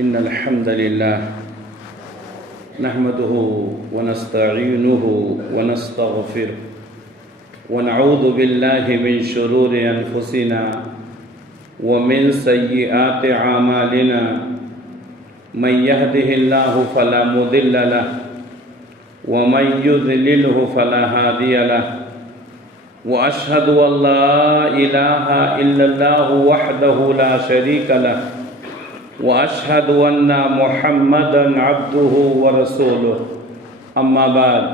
إن الحمد لله نحمده ونستعينه ونستغفره ونعوذ بالله من شرور أنفسنا ومن سيئات أعمالنا من يهده الله فلا مضل له ومن يضلله فلا هادي له وأشهد أن لا إله إلا الله وحده لا شريك له وأشهد أن محمدًا عبده ورسوله أما بعد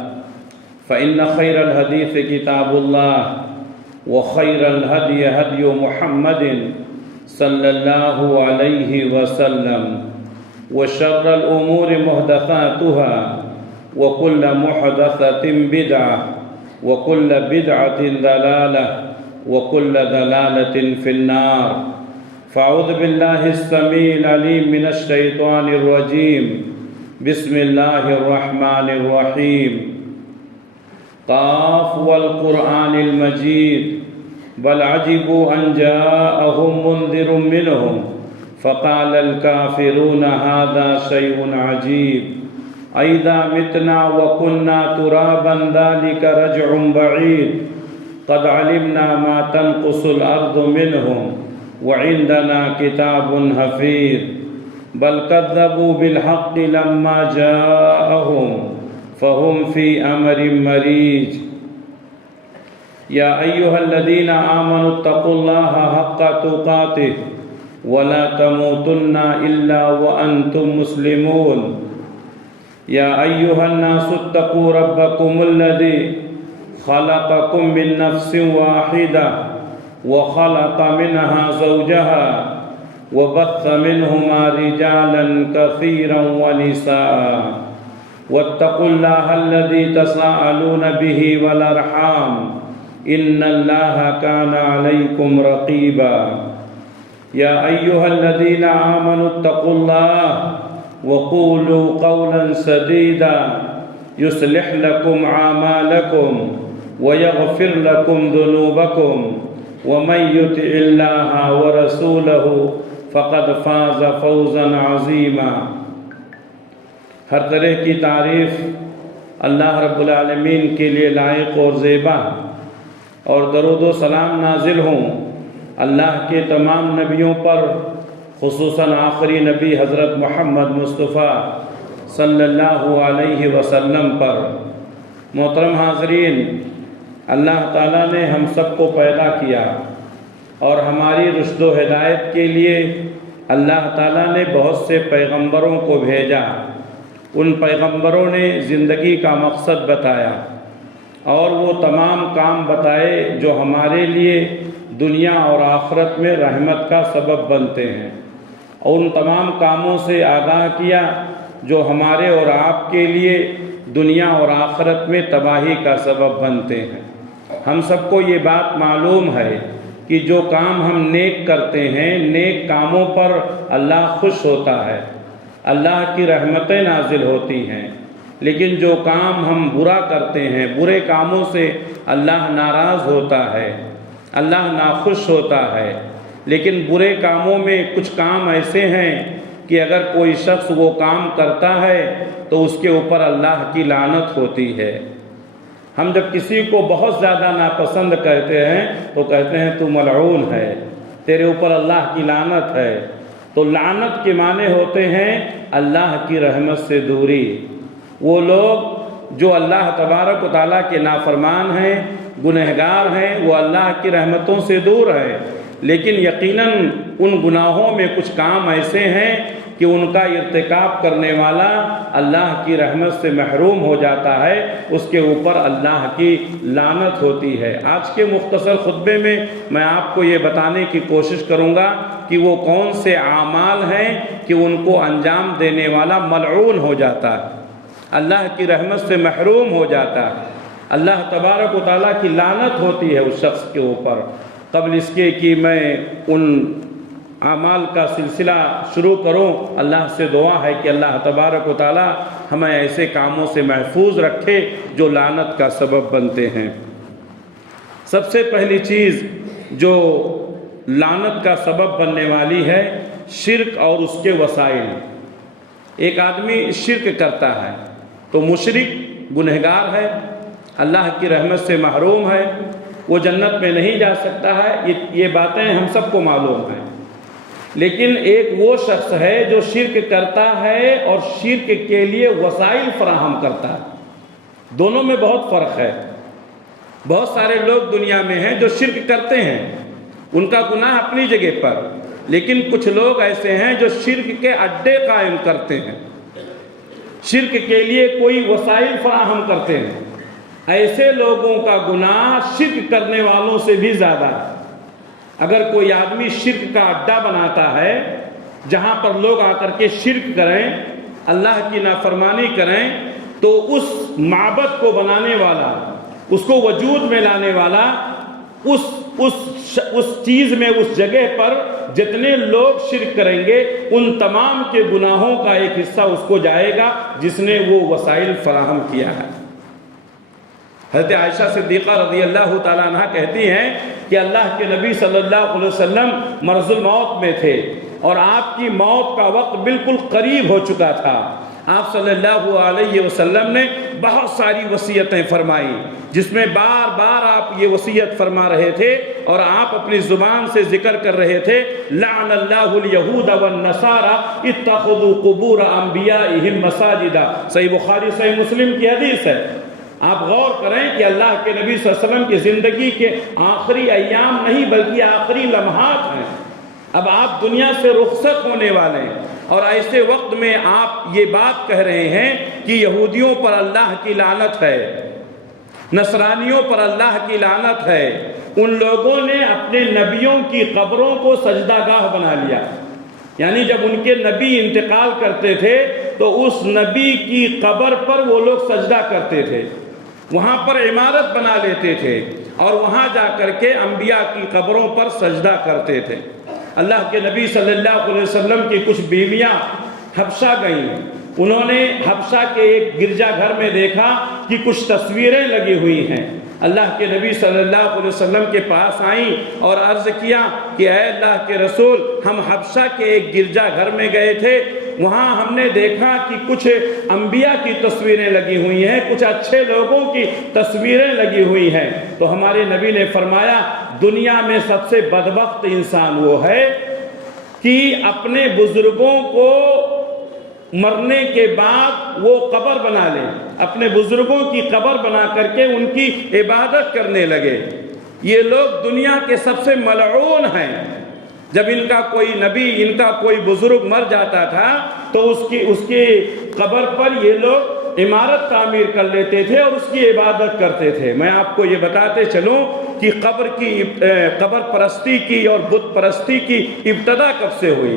فإن خير الحديث كتاب الله وخير الهدي هدي محمد صلى الله عليه وسلم وشر الأمور محدثاتها وكل محدثة بدعة وكل بدعة ضلالة وكل ضلالة في النار فأعوذ بالله السميع العليم من الشيطان الرجيم بسم الله الرحمن الرحيم قاف والقرآن المجيد بل عجبوا أن جاءهم منذر منهم فقال الكافرون هذا شيء عجيب أئذا متنا وكنا ترابا ذلك رجع بعيد قد علمنا ما تنقص الأرض منهم وعندنا كتاب حفيظ بل كذبوا بالحق لما جاءهم فهم في أمر مريج يا أيها الذين آمنوا اتقوا الله حق تقاته ولا تموتن إلا وأنتم مسلمون يا أيها الناس اتقوا ربكم الذي خلقكم من نفس واحدة وخلق منها زوجها وبث منهما رجالا كثيرا ونساء واتقوا الله الذي تساءلون به والأرحام إن الله كان عليكم رقيبا يا أيها الذين آمنوا اتقوا الله وقولوا قولا سديدا يصلح لكم أعمالكم ويغفر لكم ذنوبكم ومن يطع الله ورسوله فقد فاز فوزا عظيما ہر طرح کی تعریف اللہ رب العالمین کے لیے لائق اور زیبا اور درود و سلام نازل ہوں اللہ کے تمام نبیوں پر خصوصاً آخری نبی حضرت محمد مصطفیٰ صلی اللہ علیہ وسلم پر۔ محترم حاضرین، اللہ تعالیٰ نے ہم سب کو پیدا کیا اور ہماری رشد و ہدایت کے لیے اللہ تعالیٰ نے بہت سے پیغمبروں کو بھیجا۔ ان پیغمبروں نے زندگی کا مقصد بتایا اور وہ تمام کام بتائے جو ہمارے لیے دنیا اور آخرت میں رحمت کا سبب بنتے ہیں، اور ان تمام کاموں سے آگاہ کیا جو ہمارے اور آپ کے لیے دنیا اور آخرت میں تباہی کا سبب بنتے ہیں۔ ہم سب کو یہ بات معلوم ہے کہ جو کام ہم نیک کرتے ہیں، نیک کاموں پر اللہ خوش ہوتا ہے، اللہ کی رحمتیں نازل ہوتی ہیں، لیکن جو کام ہم برا کرتے ہیں، برے کاموں سے اللہ ناراض ہوتا ہے، اللہ ناخوش ہوتا ہے۔ لیکن برے کاموں میں کچھ کام ایسے ہیں کہ اگر کوئی شخص وہ کام کرتا ہے تو اس کے اوپر اللہ کی لعنت ہوتی ہے۔ ہم جب کسی کو بہت زیادہ ناپسند کہتے ہیں تو کہتے ہیں تو ملعون ہے، تیرے اوپر اللہ کی لعنت ہے۔ تو لعنت کے معنی ہوتے ہیں اللہ کی رحمت سے دوری۔ وہ لوگ جو اللہ تبارک و تعالیٰ کے نافرمان ہیں، گنہگار ہیں، وہ اللہ کی رحمتوں سے دور ہیں، لیکن یقیناً ان گناہوں میں کچھ کام ایسے ہیں کہ ان کا ارتکاب کرنے والا اللہ کی رحمت سے محروم ہو جاتا ہے، اس کے اوپر اللہ کی لعنت ہوتی ہے۔ آج کے مختصر خطبے میں میں آپ کو یہ بتانے کی کوشش کروں گا کہ وہ کون سے اعمال ہیں کہ ان کو انجام دینے والا ملعون ہو جاتا ہے، اللہ کی رحمت سے محروم ہو جاتا ہے، اللہ تبارک و تعالیٰ کی لعنت ہوتی ہے اس شخص کے اوپر۔ قبل اس کے کہ میں ان اعمال کا سلسلہ شروع کروں، اللہ سے دعا ہے کہ اللہ تبارک و تعالیٰ ہمیں ایسے کاموں سے محفوظ رکھے جو لعنت کا سبب بنتے ہیں۔ سب سے پہلی چیز جو لعنت کا سبب بننے والی ہے شرک اور اس کے وسائل۔ ایک آدمی شرک کرتا ہے تو مشرک گنہگار ہے، اللہ کی رحمت سے محروم ہے، وہ جنت میں نہیں جا سکتا ہے، یہ باتیں ہم سب کو معلوم ہیں۔ لیکن ایک وہ شخص ہے جو شرک کرتا ہے اور شرک کے لیے وسائل فراہم کرتا ہے، دونوں میں بہت فرق ہے۔ بہت سارے لوگ دنیا میں ہیں جو شرک کرتے ہیں، ان کا گناہ اپنی جگہ پر، لیکن کچھ لوگ ایسے ہیں جو شرک کے اڈے قائم کرتے ہیں، شرک کے لیے کوئی وسائل فراہم کرتے ہیں۔ ایسے لوگوں کا گناہ شرک کرنے والوں سے بھی زیادہ ہے۔ اگر کوئی آدمی شرک کا اڈا بناتا ہے جہاں پر لوگ آ کر کے شرک کریں، اللہ کی نافرمانی کریں، تو اس معبد کو بنانے والا، اس کو وجود میں لانے والا، اس چیز میں، اس جگہ پر جتنے لوگ شرک کریں گے ان تمام کے گناہوں کا ایک حصہ اس کو جائے گا جس نے وہ وسائل فراہم کیا ہے۔ حضرت عائشہ صدیقہ رضی اللہ تعالیٰ عنہ کہتی ہیں کہ اللہ کے نبی صلی اللہ علیہ وسلم مرض الموت میں تھے اور آپ کی موت کا وقت بالکل قریب ہو چکا تھا۔ آپ صلی اللہ علیہ وسلم نے بہت ساری وصیتیں فرمائی، جس میں بار بار آپ یہ وصیت فرما رہے تھے اور آپ اپنی زبان سے ذکر کر رہے تھے، لعن اللہ الیہود والنصارى اتخذوا قبور انبیائہم مساجدا۔ صحیح بخاری صحیح مسلم کی حدیث ہے۔ آپ غور کریں کہ اللہ کے نبی صلی اللہ علیہ وسلم کی زندگی کے آخری ایام نہیں بلکہ آخری لمحات ہیں، اب آپ دنیا سے رخصت ہونے والے ہیں، اور ایسے وقت میں آپ یہ بات کہہ رہے ہیں کہ یہودیوں پر اللہ کی لعنت ہے، نصرانیوں پر اللہ کی لعنت ہے۔ ان لوگوں نے اپنے نبیوں کی قبروں کو سجدہ گاہ بنا لیا، یعنی جب ان کے نبی انتقال کرتے تھے تو اس نبی کی قبر پر وہ لوگ سجدہ کرتے تھے، وہاں پر عمارت بنا لیتے تھے اور وہاں جا کر کے انبیاء کی قبروں پر سجدہ کرتے تھے۔ اللہ کے نبی صلی اللہ علیہ وسلم کی کچھ بیویاں حبشہ گئیں، انہوں نے حبشہ کے ایک گرجا گھر میں دیکھا کہ کچھ تصویریں لگی ہوئی ہیں۔ اللہ کے نبی صلی اللہ علیہ وسلم کے پاس آئیں اور عرض کیا کہ اے اللہ کے رسول، ہم حبشہ کے ایک گرجا گھر میں گئے تھے، وہاں ہم نے دیکھا کہ کچھ انبیاء کی تصویریں لگی ہوئی ہیں، کچھ اچھے لوگوں کی تصویریں لگی ہوئی ہیں۔ تو ہمارے نبی نے فرمایا، دنیا میں سب سے بدبخت انسان وہ ہے کہ اپنے بزرگوں کو مرنے کے بعد وہ قبر بنا لے، اپنے بزرگوں کی قبر بنا کر کے ان کی عبادت کرنے لگے۔ یہ لوگ دنیا کے سب سے ملعون ہیں۔ جب ان کا کوئی نبی، ان کا کوئی بزرگ مر جاتا تھا تو اس کی قبر پر یہ لوگ عمارت تعمیر کر لیتے تھے اور اس کی عبادت کرتے تھے۔ میں آپ کو یہ بتاتے چلوں کہ قبر پرستی کی اور بت پرستی کی ابتدا کب سے ہوئی۔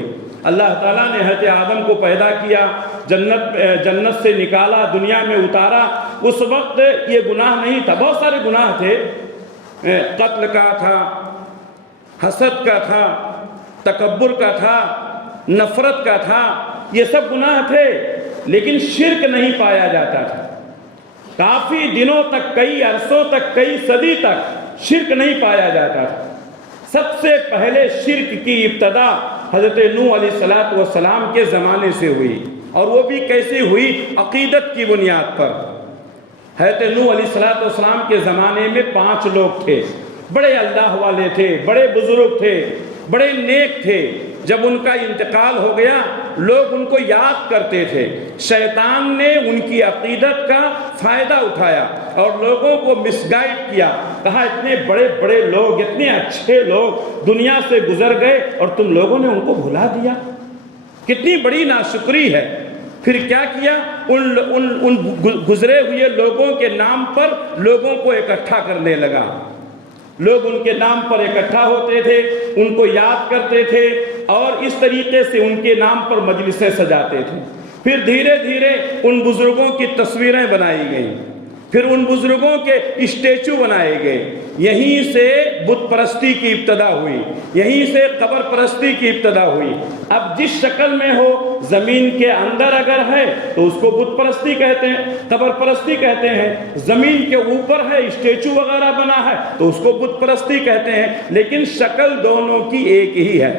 اللہ تعالیٰ نے حضرت آدم کو پیدا کیا، جنت سے نکالا، دنیا میں اتارا، اس وقت یہ گناہ نہیں تھا، بہت سارے گناہ تھے، قتل کا تھا، حسد کا تھا، تکبر کا تھا، نفرت کا تھا، یہ سب گناہ تھے، لیکن شرک نہیں پایا جاتا تھا۔ کافی دنوں تک، کئی عرصوں تک، کئی صدی تک شرک نہیں پایا جاتا تھا۔ سب سے پہلے شرک کی ابتدا حضرت نوح علیہ السلام کے زمانے سے ہوئی، اور وہ بھی کیسے ہوئی؟ عقیدت کی بنیاد پر۔ حضرت نوح علیہ السلام کے زمانے میں 5 لوگ تھے، بڑے اللہ والے تھے، بڑے بزرگ تھے، بڑے نیک تھے۔ جب ان کا انتقال ہو گیا لوگ ان کو یاد کرتے تھے، شیطان نے ان کی عقیدت کا فائدہ اٹھایا اور لوگوں کو مس گائیڈ کیا، کہا اتنے بڑے بڑے لوگ، اتنے اچھے لوگ دنیا سے گزر گئے اور تم لوگوں نے ان کو بھلا دیا، کتنی بڑی ناشکری ہے۔ پھر کیا کیا؟ ان گزرے ہوئے لوگوں کے نام پر لوگوں کو اکٹھا کرنے لگا، لوگ ان کے نام پر اکٹھا ہوتے تھے، ان کو یاد کرتے تھے اور اس طریقے سے ان کے نام پر مجلسیں سجاتے تھے۔ پھر دھیرے دھیرے ان بزرگوں کی تصویریں بنائی گئیں، پھر ان بزرگوں کے اسٹیچو بنائے گئے۔ یہیں سے بت پرستی کی ابتدا ہوئی، یہیں سے قبر پرستی کی ابتدا ہوئی۔ اب جس شکل میں ہو، زمین کے اندر اگر ہے تو اس کو بت پرستی کہتے ہیں، قبر پرستی کہتے ہیں، زمین کے اوپر ہے، اسٹیچو وغیرہ بنا ہے تو اس کو بت پرستی کہتے ہیں، لیکن شکل دونوں کی ایک ہی ہے۔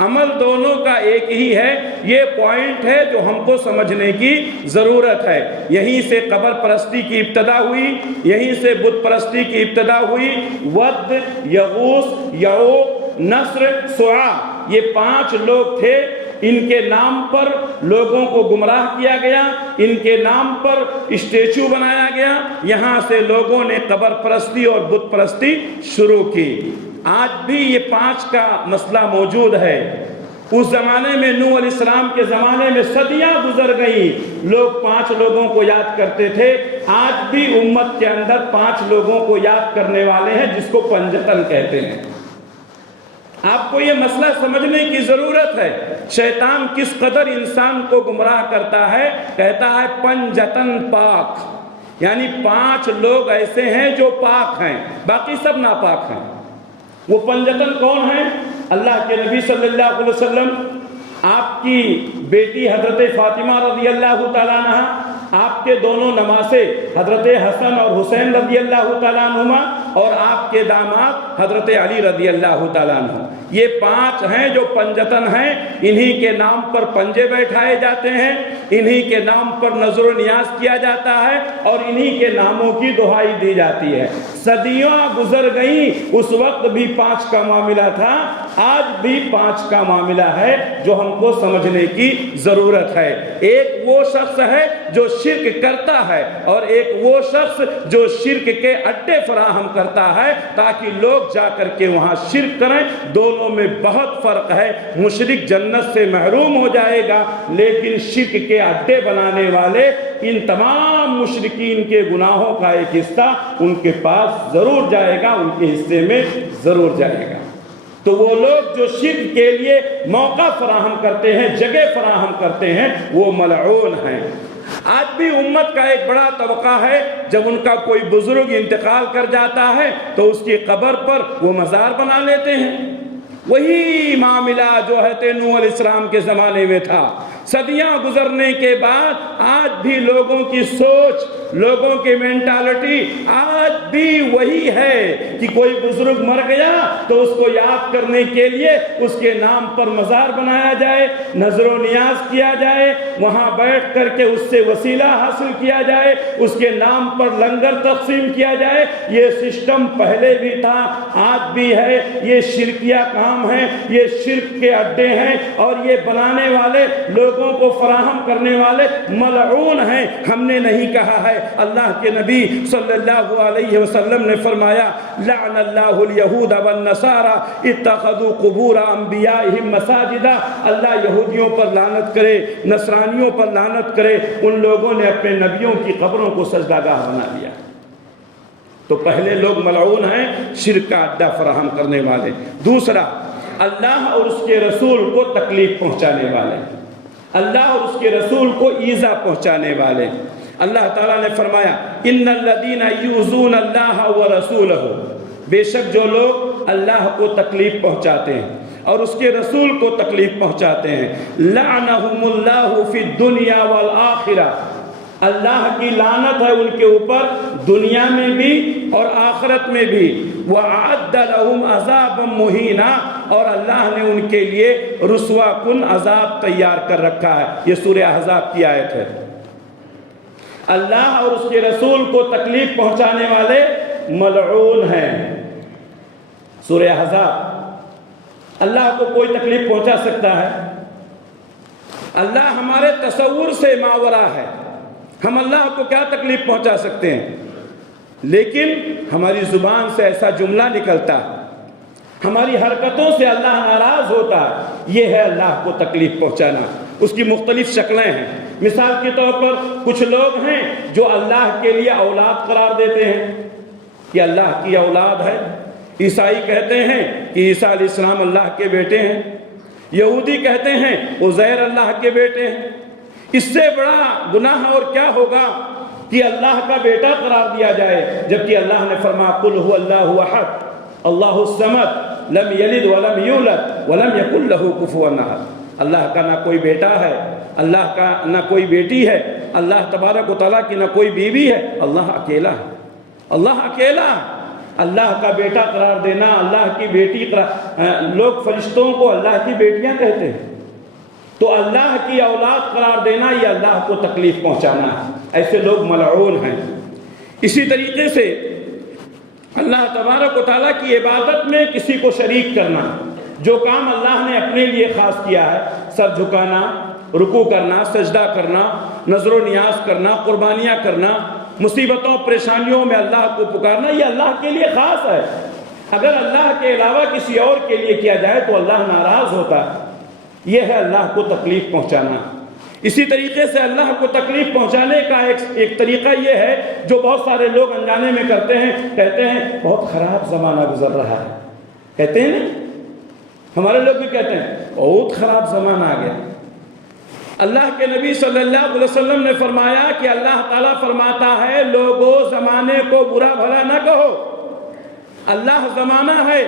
عمل دونوں کا ایک ہی ہے. یہ پوائنٹ ہے جو ہم کو سمجھنے کی ضرورت ہے. یہیں سے قبر پرستی کی ابتدا ہوئی, یہیں سے بت پرستی کی ابتدا ہوئی. ود, یغوث, یعوق, نصر, سعا, یہ 5 لوگ تھے. ان کے نام پر لوگوں کو گمراہ کیا گیا, ان کے نام پر اسٹیچو بنایا گیا. یہاں سے لوگوں نے قبر پرستی اور بت پرستی شروع کی. آج بھی یہ 5 کا مسئلہ موجود ہے. اس زمانے میں نوح علیہ السلام کے زمانے میں صدیاں گزر گئیں, لوگ 5 لوگوں کو یاد کرتے تھے. آج بھی امت کے اندر 5 لوگوں کو یاد کرنے والے ہیں جس کو پنجتن کہتے ہیں. آپ کو یہ مسئلہ سمجھنے کی ضرورت ہے. شیطان کس قدر انسان کو گمراہ کرتا ہے. کہتا ہے پنجتن پاک, یعنی 5 لوگ ایسے ہیں جو پاک ہیں, باقی سب ناپاک ہیں. وہ پنجتن کون ہیں؟ اللہ کے نبی صلی اللہ علیہ وسلم, آپ کی بیٹی حضرت فاطمہ رضی اللہ تعالیٰ عنہ, آپ کے دونوں نواسے حضرت حسن اور حسین رضی اللہ تعالیٰ عنہما, اور آپ کے داماد حضرت علی رضی اللہ تعالیٰ عنہ. یہ 5 ہیں جو پنجتن ہیں. انہی کے نام پر پنجے بیٹھائے جاتے ہیں, انہی کے نام پر نظر و نیاز کیا جاتا ہے, اور انہی کے ناموں کی دہائی دی جاتی ہے. صدیاں گزر گئیں, اس وقت بھی 5 کا معاملہ تھا, آج بھی 5 کا معاملہ ہے جو ہم کو سمجھنے کی ضرورت ہے. ایک وہ شخص ہے جو شرک کرتا ہے, اور ایک وہ شخص جو شرک کے اڈے فراہم کرتا ہے تاکہ لوگ جا کر کے وہاں شرک کریں. دونوں میں بہت فرق ہے. مشرک جنت سے محروم ہو جائے گا, لیکن شرک کے اڈے بنانے والے ان تمام مشرکین کے گناہوں کا ایک حصہ ان کے پاس ضرور جائے گا, ان کے حصے میں ضرور جائے گا. تو وہ لوگ جو شرک کے لیے موقع فراہم کرتے ہیں, جگہ فراہم کرتے ہیں, وہ ملعون ہیں. آج بھی امت کا ایک بڑا طبقہ ہے, جب ان کا کوئی بزرگ انتقال کر جاتا ہے تو اس کی قبر پر وہ مزار بنا لیتے ہیں. وہی معاملہ جو ہے نوح علیہ السلام کے زمانے میں تھا. صدیاں گزرنے کے بعد آج بھی لوگوں کی سوچ, لوگوں کی مینٹالٹی آج بھی وہی ہے کہ کوئی بزرگ مر گیا تو اس کو یاد کرنے کے لیے اس کے نام پر مزار بنایا جائے, نظر و نیاز کیا جائے, وہاں بیٹھ کر کے اس سے وسیلہ حاصل کیا جائے, اس کے نام پر لنگر تقسیم کیا جائے. یہ سسٹم پہلے بھی تھا, آج بھی ہے. یہ شرکیہ کام ہے, یہ شرک کے اڈے ہیں, اور یہ بنانے والے, لوگوں کو فراہم کرنے والے ملعون ہیں. ہم نے نہیں کہا ہے, اللہ کے نبی صلی اللہ علیہ وسلم نے فرمایا لعن اللہ الیہود والنصارى اتخذوا قبور انبیائہم مساجدا. اللہ یہودیوں پر لعنت کرے, نصرانیوں پر لعنت کرے, ان لوگوں نے اپنے نبیوں کی قبروں کو سجدہ گاہ بنا لیا. تو پہلے لوگ ملعون ہیں, شرک کا اڈا فراہم کرنے والے. دوسرا, اللہ اور اس کے رسول کو تکلیف پہنچانے والے, اللہ اور اس کے رسول کو ایذا پہنچانے والے. اللہ تعالیٰ نے فرمایا ان الذین یؤذون اللہ ورسولہ, بے شک جو لوگ اللہ کو تکلیف پہنچاتے ہیں اور اس کے رسول کو تکلیف پہنچاتے ہیں, لعنہم اللہ فی الدنیا والآخرہ, اللہ کی لعنت ہے ان کے اوپر دنیا میں بھی اور آخرت میں بھی. وَأَعَدَّ لَهُمْ عَذَابًا مُهِينًا, اور اللہ نے ان کے لیے رسوا کن عذاب تیار کر رکھا ہے. یہ سورہ احزاب کی آیت ہے. اللہ اور اس کے رسول کو تکلیف پہنچانے والے ملعون ہیں. سورہ احزاب. اللہ کو کوئی تکلیف پہنچا سکتا ہے؟ اللہ ہمارے تصور سے ماورا ہے, ہم اللہ کو کیا تکلیف پہنچا سکتے ہیں؟ لیکن ہماری زبان سے ایسا جملہ نکلتا ہے, ہماری حرکتوں سے اللہ ناراض ہوتا ہے. یہ ہے اللہ کو تکلیف پہنچانا. اس کی مختلف شکلیں ہیں. مثال کے طور پر کچھ لوگ ہیں جو اللہ کے لیے اولاد قرار دیتے ہیں کہ اللہ کی اولاد ہے. عیسائی کہتے ہیں کہ عیسیٰ علیہ السلام اللہ کے بیٹے ہیں. یہودی کہتے ہیں عزیر اللہ کے بیٹے ہیں. اس سے بڑا گناہ اور کیا ہوگا کہ اللہ کا بیٹا قرار دیا جائے, جبکہ اللہ نے فرمایا قل هو اللہ احد اللہ الصمد لم یلد ولم یولد ولم یکن له کفوا احد. اللہ کا نہ کوئی بیٹا ہے, اللہ کا نہ کوئی بیٹی ہے, اللہ تبارک و تعالیٰ کی نہ کوئی بیوی ہے. اللہ اکیلا ہے, اللہ اکیلا. اللہ کا بیٹا قرار دینا، اللہ کی بیٹی لوگ فرشتوں کو اللہ کی بیٹیاں کہتے ہیں، تو اللہ کی اولاد قرار دینا یہ اللہ کو تکلیف پہنچانا ہے، ایسے لوگ ملعون ہیں۔ اسی طریقے سے اللہ تبارک و تعالیٰ کی عبادت میں کسی کو شریک کرنا، جو کام اللہ نے اپنے لیے خاص کیا ہے، سر جھکانا، رکوع کرنا، سجدہ کرنا، نظر و نیاز کرنا، قربانیاں کرنا، مصیبتوں پریشانیوں میں اللہ کو پکارنا، یہ اللہ کے لیے خاص ہے۔ اگر اللہ کے علاوہ کسی اور کے لیے کیا جائے تو اللہ ناراض ہوتا ہے۔ یہ ہے اللہ کو تکلیف پہنچانا۔ اسی طریقے سے اللہ کو تکلیف پہنچانے کا ایک طریقہ یہ ہے جو بہت سارے لوگ انجانے میں کرتے ہیں، کہتے ہیں بہت خراب زمانہ گزر رہا ہے، کہتے ہیں نا، ہمارے لوگ بھی کہتے ہیں بہت خراب زمانہ آ گیا۔ اللہ کے نبی صلی اللہ علیہ وسلم نے فرمایا کہ اللہ تعالیٰ فرماتا ہے لوگوں زمانے کو برا بھلا نہ کہو، اللہ زمانہ ہے،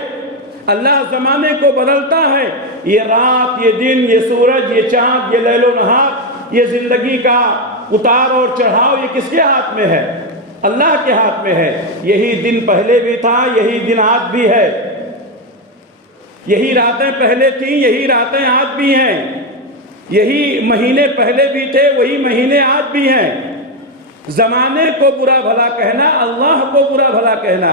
اللہ زمانے کو بدلتا ہے، یہ رات، یہ دن، یہ سورج، یہ چاند، یہ لیل و نہار، یہ زندگی کا اتار اور چڑھاؤ یہ کس کے ہاتھ میں ہے؟ اللہ کے ہاتھ میں ہے۔ یہی دن پہلے بھی تھا، یہی دن آج بھی ہے، یہی راتیں پہلے تھیں، یہی راتیں آج بھی ہیں، یہی مہینے پہلے بھی تھے، وہی مہینے آج بھی ہیں۔ زمانے کو برا بھلا کہنا، اللہ کو برا بھلا کہنا۔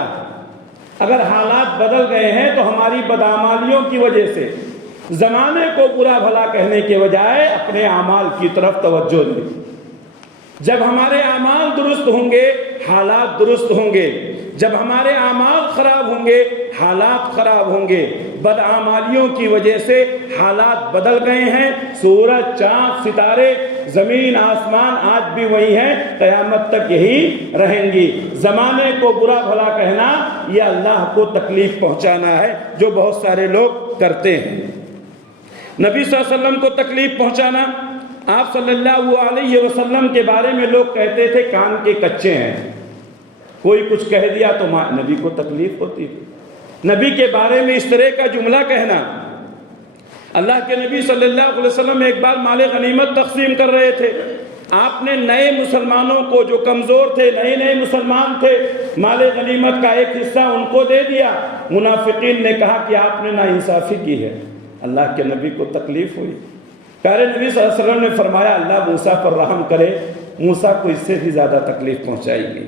اگر حالات بدل گئے ہیں تو ہماری بدعمالیوں کی وجہ سے زمانے کو برا بھلا کہنے کے بجائے اپنے اعمال کی طرف توجہ دیں۔ جب ہمارے اعمال درست ہوں گے حالات درست ہوں گے، جب ہمارے اعمال خراب ہوں گے حالات خراب ہوں گے۔ بدعمالیوں کی وجہ سے حالات بدل گئے ہیں، سورج، چاند، ستارے، زمین، آسمان آج بھی وہی ہیں، قیامت تک یہی رہیں گی۔ زمانے کو برا بھلا کہنا یہ اللہ کو تکلیف پہنچانا ہے، جو بہت سارے لوگ کرتے ہیں۔ نبی صلی اللہ علیہ وسلم کو تکلیف پہنچانا، آپ صلی اللہ علیہ وسلم کے بارے میں لوگ کہتے تھے کان کے کچے ہیں، کوئی کچھ کہہ دیا تو نبی کو تکلیف ہوتی تھی۔ نبی کے بارے میں اس طرح کا جملہ کہنا۔ اللہ کے نبی صلی اللہ علیہ وسلم ایک بار مال غنیمت تقسیم کر رہے تھے، آپ نے نئے مسلمانوں کو جو کمزور تھے، نئے مسلمان تھے، مال غنیمت کا ایک حصہ ان کو دے دیا۔ منافقین نے کہا کہ آپ نے ناانصافی کی ہے۔ اللہ کے نبی کو تکلیف ہوئی۔ پیارے نبی صلی اللہ علیہ وسلم نے فرمایا اللہ موسیٰ پر رحم کرے، موسیٰ کو اس سے بھی زیادہ تکلیف پہنچائی گئی۔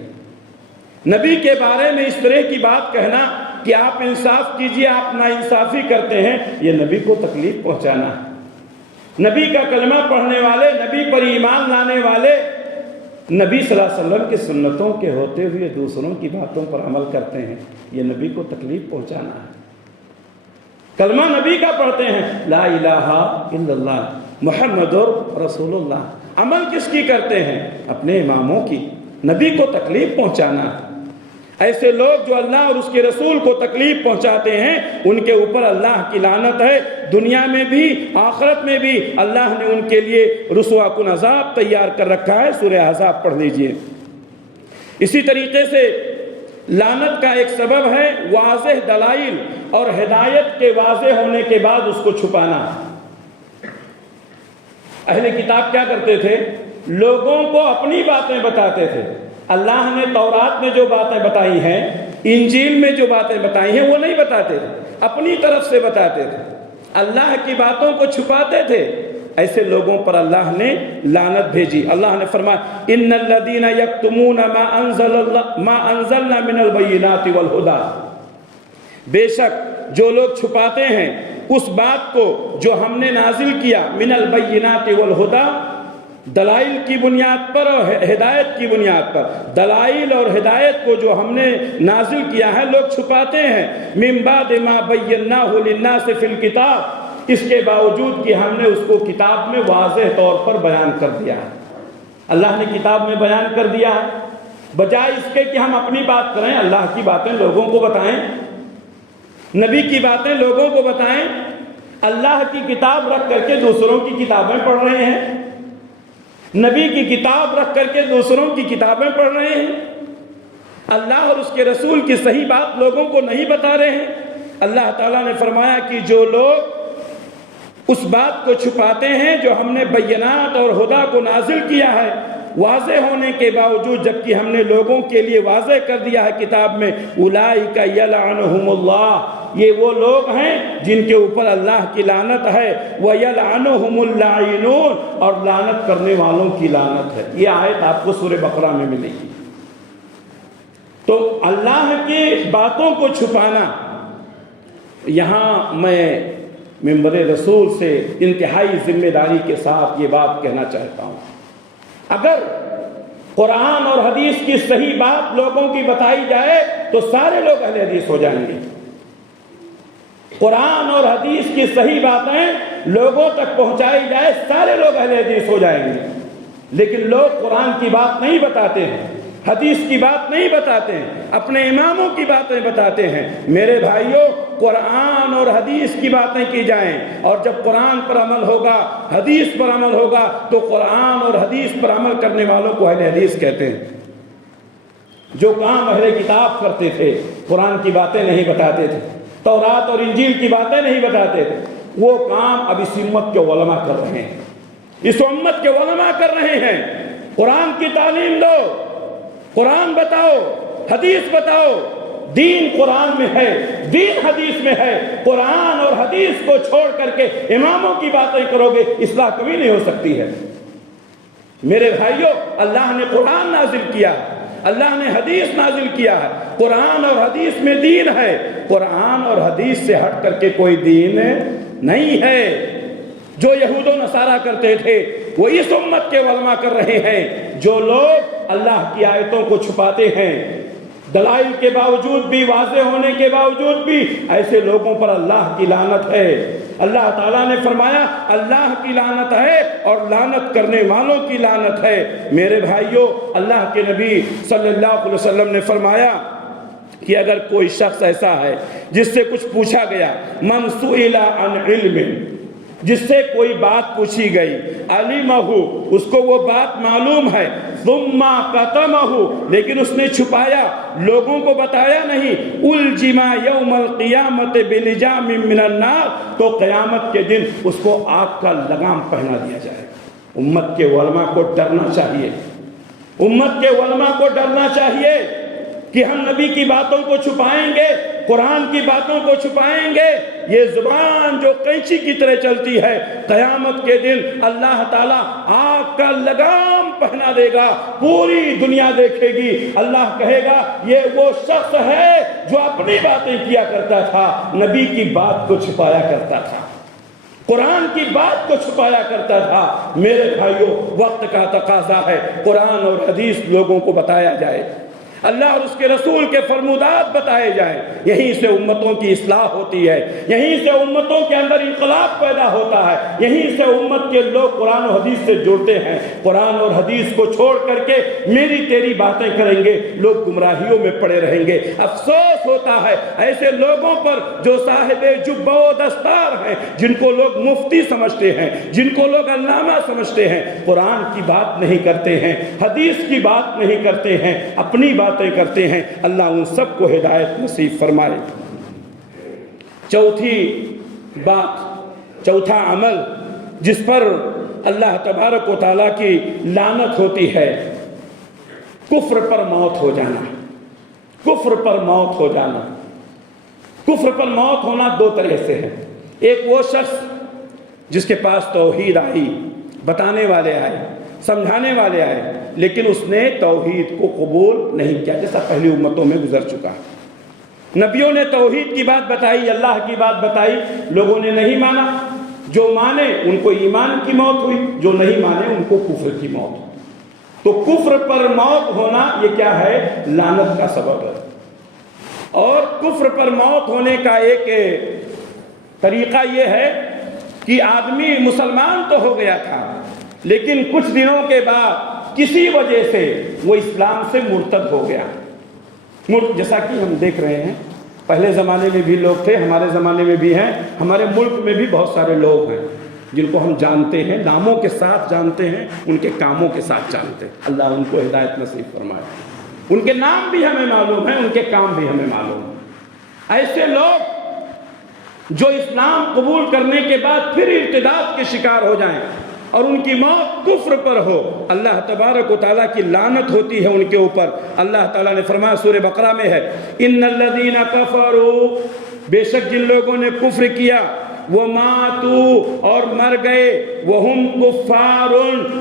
نبی کے بارے میں اس طرح کی بات کہنا کہ آپ انصاف کیجئے، آپ ناانصافی کرتے ہیں، یہ نبی کو تکلیف پہنچانا ہے۔ نبی کا کلمہ پڑھنے والے، نبی پر ایمان لانے والے، نبی صلی اللہ علیہ وسلم کی سنتوں کے ہوتے ہوئے دوسروں کی باتوں پر عمل کرتے ہیں، یہ نبی کو تکلیف پہنچانا ہے۔ کلمہ نبی کا پڑھتے ہیں، لا الہ الا اللہ محمد رسول اللہ، عمل کس کی کرتے ہیں؟ اپنے اماموں کی۔ نبی کو تکلیف پہنچانا ہے۔ ایسے لوگ جو اللہ اور اس کے رسول کو تکلیف پہنچاتے ہیں ان کے اوپر اللہ کی لعنت ہے، دنیا میں بھی آخرت میں بھی اللہ نے ان کے لیے رسوا کن عذاب تیار کر رکھا ہے۔ سورہ احزاب پڑھ لیجئے۔ اسی طریقے سے لعنت کا ایک سبب ہے واضح دلائل اور ہدایت کے واضح ہونے کے بعد اس کو چھپانا۔ اہل کتاب کیا کرتے تھے؟ لوگوں کو اپنی باتیں بتاتے تھے۔ اللہ نے تورات میں جو باتیں بتائی ہیں، انجیل میں جو باتیں بتائی ہیں وہ نہیں بتاتے تھے، اپنی طرف سے بتاتے تھے، اللہ کی باتوں کو چھپاتے تھے۔ ایسے لوگوں پر اللہ نے لعنت بھیجی۔ اللہ نے فرمایا ان الذین یکتمون ما انزلنا من البینات والہدی، بے شک جو لوگ چھپاتے ہیں اس بات کو جو ہم نے نازل کیا، من البینات والہدی، دلائل کی بنیاد پر اور ہدایت کی بنیاد پر، دلائل اور ہدایت کو جو ہم نے نازل کیا ہے لوگ چھپاتے ہیں۔ من بعد ما بیناہ للناس فی الکتاب، اس کے باوجود کہ ہم نے اس کو کتاب میں واضح طور پر بیان کر دیا ہے۔ اللہ نے کتاب میں بیان کر دیا ہے، بجائے اس کے کہ ہم اپنی بات کریں، اللہ کی باتیں لوگوں کو بتائیں، نبی کی باتیں لوگوں کو بتائیں۔ اللہ کی کتاب رکھ کر کے دوسروں کی کتابیں پڑھ رہے ہیں، نبی کی کتاب رکھ کر کے دوسروں کی کتابیں پڑھ رہے ہیں، اللہ اور اس کے رسول کی صحیح بات لوگوں کو نہیں بتا رہے ہیں۔ اللہ تعالیٰ نے فرمایا کہ جو لوگ اس بات کو چھپاتے ہیں جو ہم نے بینات اور ہدا کو نازل کیا ہے، واضح ہونے کے باوجود جبکہ ہم نے لوگوں کے لیے واضح کر دیا ہے کتاب میں، اولئک یلعنہم اللہ، یہ وہ لوگ ہیں جن کے اوپر اللہ کی لعنت ہے، وَيَلْعَنُهُمُ اللَّاعِنُونَ، اور لعنت کرنے والوں کی لعنت ہے۔ یہ آیت آپ کو سورہ بقرہ میں ملے گی۔ تو اللہ کی باتوں کو چھپانا، یہاں میں منبر رسول سے انتہائی ذمہ داری کے ساتھ یہ بات کہنا چاہتا ہوں، اگر قرآن اور حدیث کی صحیح بات لوگوں کی بتائی جائے تو سارے لوگ اہل حدیث ہو جائیں گے۔ قرآن اور حدیث کی صحیح باتیں لوگوں تک پہنچائی جائے، سارے لوگ اہل حدیث ہو جائیں گے۔ لیکن لوگ قرآن کی بات نہیں بتاتے ہیں، حدیث کی بات نہیں بتاتے ہیں، اپنے اماموں کی باتیں بتاتے ہیں۔ میرے بھائیوں، قرآن اور حدیث کی باتیں کی جائیں، اور جب قرآن پر عمل ہوگا، حدیث پر عمل ہوگا، تو قرآن اور حدیث پر عمل کرنے والوں کو اہل حدیث کہتے ہیں۔ جو کام اہل کتاب کرتے تھے، قرآن کی باتیں نہیں بتاتے تھے، تورات اور انجیل کی باتیں نہیں بتاتے تھے، وہ کام اب اس امت کے علماء کر رہے ہیں، اس امت کے علماء کر رہے ہیں۔ قرآن کی تعلیم دو، قرآن بتاؤ، حدیث بتاؤ، دین قرآن میں ہے، دین حدیث میں ہے۔ قرآن اور حدیث کو چھوڑ کر کے اماموں کی باتیں کرو گے، اصلاح کبھی نہیں ہو سکتی ہے۔ میرے بھائیوں، اللہ نے قرآن نازل کیا، اللہ نے حدیث نازل کیا ہے، قرآن اور حدیث میں دین ہے، قرآن اور حدیث سے ہٹ کر کے کوئی دین نہیں ہے۔ جو یہود و نصارہ کرتے تھے وہ اس امت کے علماء کر رہے ہیں۔ جو لوگ اللہ کی آیتوں کو چھپاتے ہیں، دلائل کے باوجود بھی، واضح ہونے کے باوجود بھی، ایسے لوگوں پر اللہ کی لعنت ہے۔ اللہ تعالیٰ نے فرمایا اللہ کی لعنت ہے اور لعنت کرنے والوں کی لعنت ہے۔ میرے بھائیوں، اللہ کے نبی صلی اللہ علیہ وسلم نے فرمایا کہ اگر کوئی شخص ایسا ہے جس سے کچھ پوچھا گیا، من سئل عن علم، جس سے کوئی بات پوچھی گئی، علمہ، اس کو وہ بات معلوم ہے، ثم کتمہ، لیکن اس نے چھپایا، لوگوں کو بتایا نہیں، الجم یوم القیامت بلجام من النار، تو قیامت کے دن اس کو آگ کا لگام پہنا دیا جائے۔ امت کے علماء کو ڈرنا چاہیے، امت کے علماء کو ڈرنا چاہیے کہ ہم نبی کی باتوں کو چھپائیں گے، قرآن کی باتوں کو چھپائیں گے، یہ زبان جو قینچی کی طرح چلتی ہے، قیامت کے دن اللہ تعالیٰ آگ کا لگام پہنا دے گا، پوری دنیا دیکھے گی، اللہ کہے گا یہ وہ شخص ہے جو اپنی باتیں کیا کرتا تھا، نبی کی بات کو چھپایا کرتا تھا، قرآن کی بات کو چھپایا کرتا تھا۔ میرے بھائیوں، وقت کا تقاضا ہے قرآن اور حدیث لوگوں کو بتایا جائے، اللہ اور اس کے رسول کے فرمودات بتائے جائیں، یہیں سے امتوں کی اصلاح ہوتی ہے، یہیں سے امتوں کے اندر انقلاب پیدا ہوتا ہے، یہیں سے امت کے لوگ قرآن و حدیث سے جڑتے ہیں۔ قرآن اور حدیث کو چھوڑ کر کے میری تیری باتیں کریں گے، لوگ گمراہیوں میں پڑے رہیں گے۔ افسوس ہوتا ہے ایسے لوگوں پر جو صاحب جبہ و دستار ہیں، جن کو لوگ مفتی سمجھتے ہیں، جن کو لوگ علامہ سمجھتے ہیں، قرآن کی بات نہیں کرتے ہیں، حدیث کی بات نہیں کرتے ہیں، اپنی باتیں کرتے ہیں۔ اللہ ان سب کو ہدایت نصیب فرمائے۔ چوتھی بات، چوتھا عمل جس پر اللہ تبارک و تعالیٰ کی لعنت ہوتی ہے، کفر پر موت ہو جانا۔ کفر پر موت ہو جانا، کفر پر موت ہونا دو طرح سے ہے۔ ایک وہ شخص جس کے پاس توحید آئی، بتانے والے آئے، سمجھانے والے آئے، لیکن اس نے توحید کو قبول نہیں کیا، جیسا پہلی امتوں میں گزر چکا ہے۔ نبیوں نے توحید کی بات بتائی، اللہ کی بات بتائی، لوگوں نے نہیں مانا۔ جو مانے ان کو ایمان کی موت ہوئی، جو نہیں مانے ان کو کفر کی موت ہوئی۔ تو کفر پر موت ہونا یہ کیا ہے؟ لعنت کا سبب ہے۔ اور کفر پر موت ہونے کا ایک طریقہ یہ ہے کہ آدمی مسلمان تو ہو گیا تھا، لیکن کچھ دنوں کے بعد کسی وجہ سے وہ اسلام سے مرتد ہو گیا۔ جیسا کہ ہم دیکھ رہے ہیں، پہلے زمانے میں بھی لوگ تھے، ہمارے زمانے میں بھی ہیں، ہمارے ملک میں بھی بہت سارے لوگ ہیں جن کو ہم جانتے ہیں، ناموں کے ساتھ جانتے ہیں، ان کے کاموں کے ساتھ جانتے ہیں۔ اللہ ان کو ہدایت نصیب فرمائے۔ ان کے نام بھی ہمیں معلوم ہیں، ان کے کام بھی ہمیں معلوم ہیں۔ ایسے لوگ جو اسلام قبول کرنے کے بعد پھر ارتداد کے شکار ہو جائیں، اور ان کی موت کفر پر ہو، اللہ تبارک و تعالیٰ کی لعنت ہوتی ہے ان کے اوپر۔ اللہ تعالیٰ نے فرمایا سورہ بقرہ میں ہے، ان الذین کفروا، بے شک جن لوگوں نے کفر کیا، وہ ماتو اور مر گئے، وہم کفار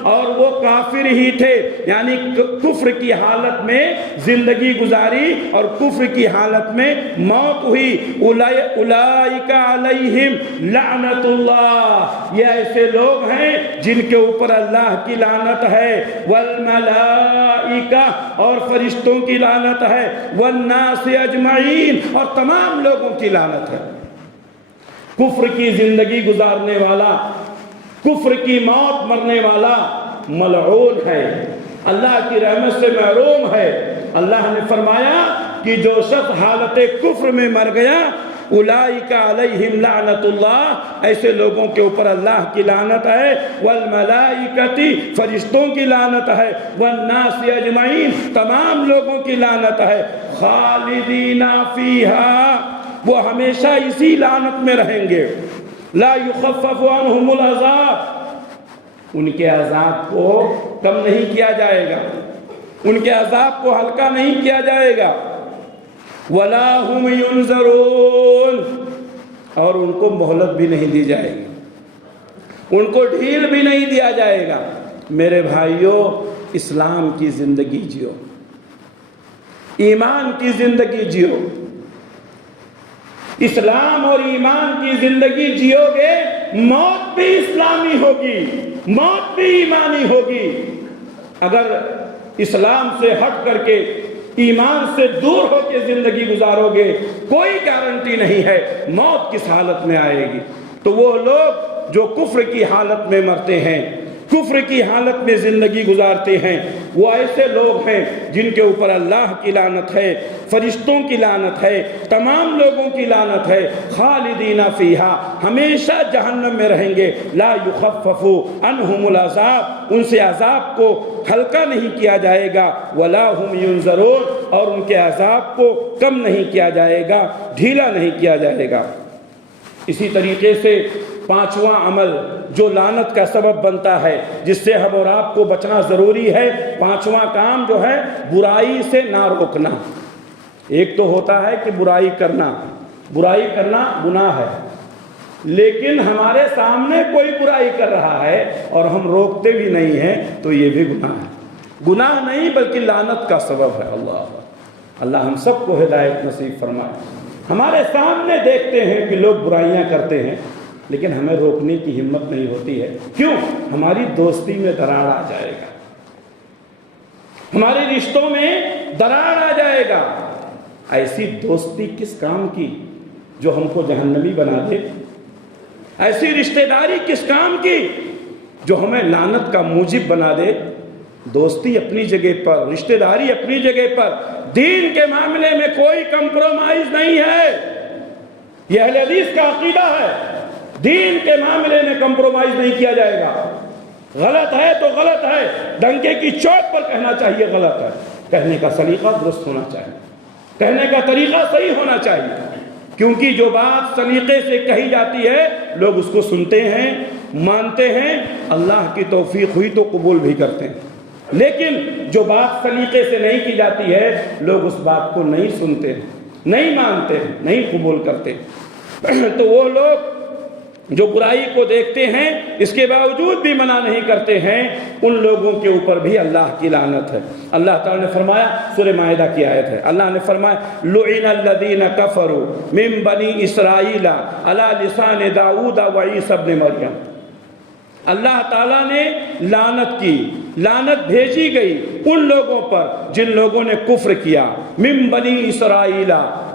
اور وہ کافر ہی تھے، یعنی کفر کی حالت میں زندگی گزاری اور کفر کی حالت میں موت ہوئی۔ اولئک علیہم لعنت اللہ، یہ ایسے لوگ ہیں جن کے اوپر اللہ کی لعنت ہے، والملائکہ اور فرشتوں کی لعنت ہے، والناس اجمعین اور تمام لوگوں کی لعنت ہے۔ کفر کی زندگی گزارنے والا، کفر کی موت مرنے والا ملعون ہے، اللہ کی رحمت سے محروم ہے۔ اللہ نے فرمایا کہ جو شخص حالت کفر میں مر گیا، اولئک علیہم لعنت اللہ، ایسے لوگوں کے اوپر اللہ کی لعنت ہے، والملائکۃ فرشتوں کی لعنت ہے، والناس اجمعین تمام لوگوں کی لعنت ہے، خالدین فیہا، وہ ہمیشہ اسی لعنت میں رہیں گے، لا یخفف عنہم العذاب، ان کے عذاب کو کم نہیں کیا جائے گا، ان کے عذاب کو ہلکا نہیں کیا جائے گا، ولا هم ينظرون، اور ان کو مہلت بھی نہیں دی جائے گی، ان کو ڈھیل بھی نہیں دیا جائے گا۔ میرے بھائیوں، اسلام کی زندگی جیو، ایمان کی زندگی جیو، اسلام اور ایمان کی زندگی جیو گے، موت بھی اسلامی ہوگی، موت بھی ایمانی ہوگی۔ اگر اسلام سے ہٹ کر کے ایمان سے دور ہو کے زندگی گزارو گے، کوئی گارنٹی نہیں ہے موت کس حالت میں آئے گی۔ تو وہ لوگ جو کفر کی حالت میں مرتے ہیں، کفر کی حالت میں زندگی گزارتے ہیں، وہ ایسے لوگ ہیں جن کے اوپر اللہ کی لعنت ہے، فرشتوں کی لعنت ہے، تمام لوگوں کی لعنت ہے، خالدین فیہا، ہمیشہ جہنم میں رہیں گے، لا یخفف عنہم العذاب، ان سے عذاب کو ہلکا نہیں کیا جائے گا، ولا هم ینظرون، اور ان کے عذاب کو کم نہیں کیا جائے گا، ڈھیلا نہیں کیا جائے گا۔ اسی طریقے سے پانچواں عمل جو لعنت کا سبب بنتا ہے، جس سے ہم اور آپ کو بچنا ضروری ہے، پانچواں کام جو ہے برائی سے نہ روکنا۔ ایک تو ہوتا ہے کہ برائی کرنا گناہ ہے، لیکن ہمارے سامنے کوئی برائی کر رہا ہے اور ہم روکتے بھی نہیں ہیں تو یہ بھی گناہ ہے، گناہ نہیں بلکہ لعنت کا سبب ہے۔ اللہ ہم سب کو ہدایت نصیب فرمائے۔ ہمارے سامنے دیکھتے ہیں کہ لوگ برائیاں کرتے ہیں، لیکن ہمیں روکنے کی ہمت نہیں ہوتی ہے، کیوں؟ ہماری دوستی میں دراڑ آ جائے گا، ہمارے رشتوں میں دراڑ آ جائے گا۔ ایسی دوستی کس کام کی جو ہم کو جہنمی بنا دے؟ ایسی رشتہ داری کس کام کی جو ہمیں لعنت کا موجب بنا دے؟ دوستی اپنی جگہ پر، رشتہ داری اپنی جگہ پر، دین کے معاملے میں کوئی کمپرومائز نہیں ہے، یہ اہل حدیث کا عقیدہ ہے، دین کے معاملے میں کمپرومائز نہیں کیا جائے گا۔ غلط ہے تو غلط ہے، ڈنکے کی چوٹ پر کہنا چاہیے غلط ہے، کہنے کا سلیقہ درست ہونا چاہیے، کہنے کا طریقہ صحیح ہونا چاہیے، کیونکہ جو بات سلیقے سے کہی جاتی ہے لوگ اس کو سنتے ہیں، مانتے ہیں، اللہ کی توفیق ہوئی تو قبول بھی کرتے ہیں، لیکن جو بات سلیقے سے نہیں کی جاتی ہے لوگ اس بات کو نہیں سنتے، نہیں مانتے، نہیں قبول کرتے۔ تو وہ لوگ جو برائی کو دیکھتے ہیں اس کے باوجود بھی منع نہیں کرتے ہیں، ان لوگوں کے اوپر بھی اللہ کی لعنت ہے۔ اللہ تعالیٰ نے فرمایا، سورہ مائدہ کی آیت ہے، اللہ نے فرمایا لعن الذین کفروا من بنی اسرائیل علی لسان داؤد و عیسی ابن مریم، اللہ تعالیٰ نے لعنت کی، لعنت بھیجی گئی ان لوگوں پر جن لوگوں نے کفر کیا، من بنی اسرائیل،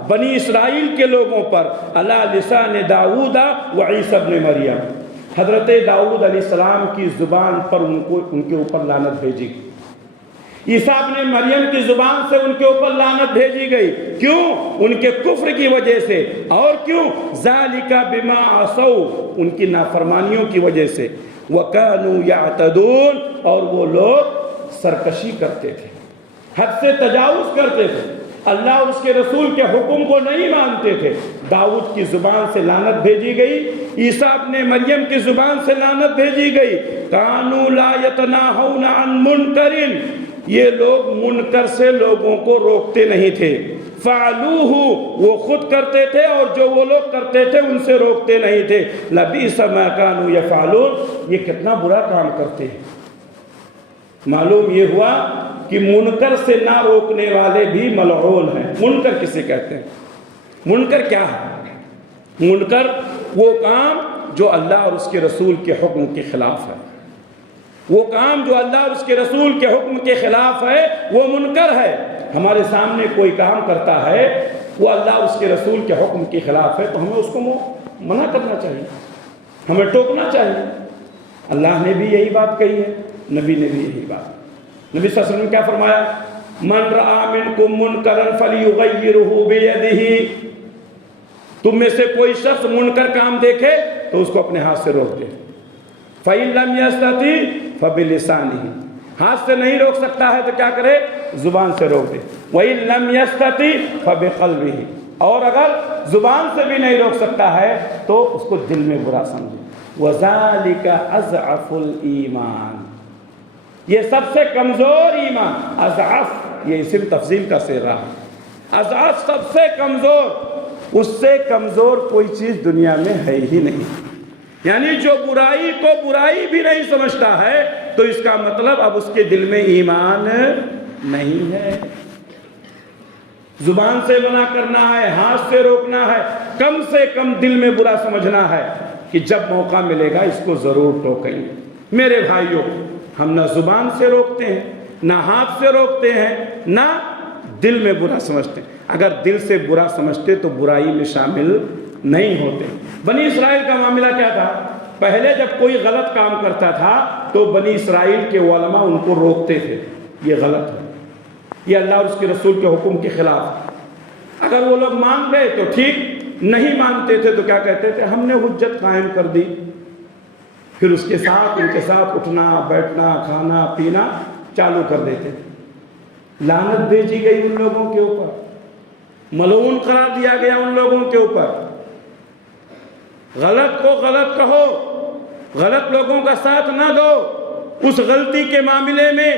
بنی اسرائیل کے لوگوں پر، علی لسان داؤد و عیسی ابن مریم، حضرت داؤد علیہ السلام کی زبان پر ان کے اوپر لعنت بھیجی گئی، عیسیٰ ابن مریم کی زبان سے ان کے اوپر لعنت بھیجی گئی، کیوں؟ ان کے کفر کی وجہ سے، اور کیوں؟ ذالک بما عصوا، ان کی نافرمانیوں کی وجہ سے، وَكَانُوا يَعْتَدُونَ، اور وہ لوگ سرکشی کرتے تھے، حد سے تجاوز کرتے تھے، اللہ اور اس کے رسول کے حکم کو نہیں مانتے تھے، داؤد کی زبان سے لعنت بھیجی گئی، عیسیٰ ابن مریم کی زبان سے لعنت بھیجی گئی۔ کانوا لا یتناہون عن منکر، یہ لوگ منکر سے لوگوں کو روکتے نہیں تھے۔ فعلوہ، وہ خود کرتے تھے اور جو وہ لوگ کرتے تھے ان سے روکتے نہیں تھے۔ لبئس ما کانوا یفعلون، یہ کتنا برا کام کرتے ہیں۔ معلوم یہ ہوا کہ منکر سے نہ روکنے والے بھی ملعون ہیں۔ منکر کسے کہتے ہیں؟ منکر کیا ہے؟ منکر وہ کام جو اللہ اور اس کے رسول کے حکم کے خلاف ہے، وہ کام جو اللہ اور اس کے رسول کے حکم کے خلاف ہے وہ منکر ہے۔ ہمارے سامنے کوئی کام کرتا ہے وہ اللہ اور اس کے رسول کے حکم کے خلاف ہے تو ہمیں اس کو منع کرنا چاہیے، ہمیں ٹوکنا چاہیے۔ اللہ نے بھی یہی بات کہی ہے، نبی نے بھی یہی بات۔ نبی صلی اللہ علیہ وسلم نے کیا فرمایا؟ من رأى منکم منکرا فلیغیرہ بیدہ، تم میں سے کوئی شخص منکر کام دیکھے تو اس کو اپنے ہاتھ سے روک دے۔ فَإِن لَمْ يَسْتَطِعْ فَبِلِسَانِهِ، ہاتھ سے نہیں روک سکتا ہے تو کیا کرے؟ زبان سے روک دے۔ وَإِن لَمْ يَسْتَطِعْ فَبِقَلْبِهِ، اور اگر زبان سے بھی نہیں روک سکتا ہے تو اس کو دل میں برا سمجھے۔ وَذَلِكَ أَضْعَفُ الْإِيمَانِ، یہ سب سے کمزور ایمان۔ اضعف یہ اسم تفضیل کا صیغہ ہے، اضعف سب سے کمزور، اس سے کمزور کوئی چیز دنیا میں ہے ہی نہیں۔ یعنی جو برائی کو برائی بھی نہیں سمجھتا ہے تو اس کا مطلب اب اس کے دل میں ایمان نہیں ہے۔ زبان سے منع کرنا ہے، ہاتھ سے روکنا ہے، کم سے کم دل میں برا سمجھنا ہے کہ جب موقع ملے گا اس کو ضرور ٹوکیں گے۔ میرے بھائیوں، ہم نہ زبان سے روکتے ہیں، نہ ہاتھ سے روکتے ہیں، نہ دل میں برا سمجھتے ہیں۔ اگر دل سے برا سمجھتے تو برائی میں شامل نہیں ہوتے۔ بنی اسرائیل کا معاملہ کیا تھا؟ پہلے جب کوئی غلط کام کرتا تھا تو بنی اسرائیل کے علماء ان کو روکتے تھے، یہ غلط ہے، یہ اللہ اور اس کے رسول کے حکم کے خلاف۔ اگر وہ لوگ مان گئے تو ٹھیک، نہیں مانتے تھے تو کیا کہتے تھے؟ ہم نے حجت قائم کر دی۔ پھر اس کے ساتھ ان کے ساتھ اٹھنا بیٹھنا کھانا پینا چالو کر دیتے تھے۔ لعنت بھیجی گئی ان لوگوں کے اوپر، ملعون قرار دیا گیا ان لوگوں کے اوپر۔ غلط کو غلط کہو، غلط لوگوں کا ساتھ نہ دو۔ اس غلطی کے معاملے میں